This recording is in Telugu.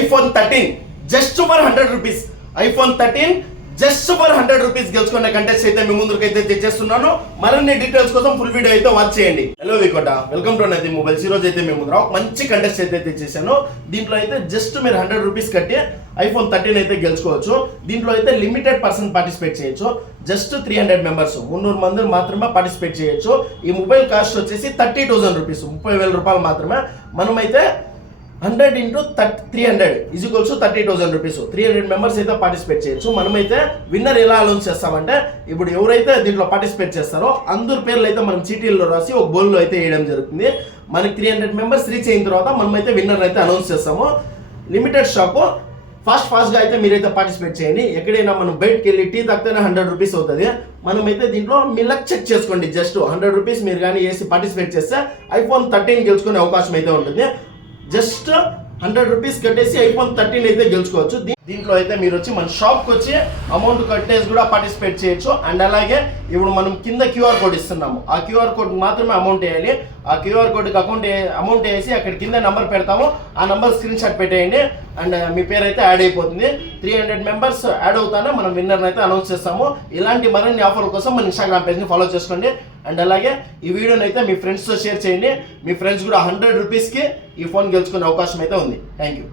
IPhone 13 just for 100 rupees. IPhone 13 just for 100 rupees గెలుచుకునే కంటెస్ట్ అయితే మీ ముందుకైతే తెచ్చేస్తున్నాను. మరిన్ని డీటెయిల్స్ కోసం ఫుల్ వీడియో అయితే వాచ్ చేయండి. హలో వికోట, వెల్కమ్ టు నది మొబైల్స్. ఈ రోజు అయితే మీ ముందు మంచి కంటెస్ట్ అయితే తెచ్చేసాను. దీంట్లో అయితే జస్ట్ మీరు 100 రూపీస్ కట్టి ఐఫోన్ 13 అయితే గెలుచుకోవచ్చు. దీంట్లో అయితే లిమిటెడ్ పర్సన్ పార్టిసిపేట్ చేయొచ్చు. జస్ట్ 300 మెంబర్స్ 300 మంది మాత్రమే పార్టిసిపేట్ చేయొచ్చు. ఈ మొబైల్ కాస్ట్ వచ్చేసి 30,000 రూపీస్, 30,000 రూపాయలు మాత్రమే. మనమైతే 100 into 300 is equals 30,000 rupees. 300 members అయితే పార్టిసిపేట్ చేయొచ్చు. మనమైతే విన్నర్ ఎలా అనౌన్స్ చేస్తామంటే, ఇప్పుడు ఎవరైతే దీంట్లో పార్టిసిపేట్ చేస్తారో అందరి పేర్లు అయితే మనం చీటీల్లో రాసి ఒక బౌల్లో అయితే వేయడం జరుగుతుంది. మనకి 300 మెంబర్స్ రీచ్ అయిన తర్వాత మనమైతే విన్నర్ అయితే అనౌన్స్ చేస్తాము. Limited stock. ఫాస్ట్గా అయితే మీరైతే పార్టిసిపేట్ చేయండి. ఎక్కడైనా మనం బయటకు వెళ్ళి టీ తాగితేనే 100 రూపీస్ అవుతుంది. మనమైతే దీంట్లో మీ లక్ చెక్ చేసుకోండి. జస్ట్ 100 రూపీస్ మీరు కానీ వేసి పార్టిసిపేట్ చేస్తే ఐఫోన్ 13 గెలుచుకునే అవకాశం అయితే ఉంటుంది. జస్ట్ 100 రూపీస్ కట్టేసి ఐఫోన్ 13 అయితే గెలుచుకోవచ్చు. దీంట్లో అయితే మీరు వచ్చి మన షాప్కి వచ్చి అమౌంట్ కట్టేసి కూడా పార్టిసిపేట్ చేయొచ్చు. అండ్ అలాగే ఇప్పుడు మనం కింద క్యూఆర్ కోడ్ ఇస్తున్నాము. ఆ క్యూఆర్ కోడ్ మాత్రమే అమౌంట్ వేయాలి. ఆ క్యూఆర్ కోడ్కి అమౌంట్ వేసి అక్కడ కింద నెంబర్ పెడతాము. ఆ నెంబర్ స్క్రీన్ షాట్ పెట్టేయండి. అండ్ మీ పేరు అయితే యాడ్ అయిపోతుంది. 300 మెంబర్స్ యాడ్ అవుతానే మనం విన్నర్ని అయితే అనౌన్స్ చేస్తాము. ఇలాంటి మరిన్ని ఆఫర్ల కోసం మన ఇన్స్టాగ్రామ్ పేజ్ని ఫాలో చేసుకోండి. అండ్ అలాగే ఈ వీడియోని అయితే మీ ఫ్రెండ్స్తో షేర్ చేయండి. మీ ఫ్రెండ్స్ కూడా 100 రూపీస్కి ఈ ఫోన్ గెలుచుకునే అవకాశం అయితే ఉంది. Thank you.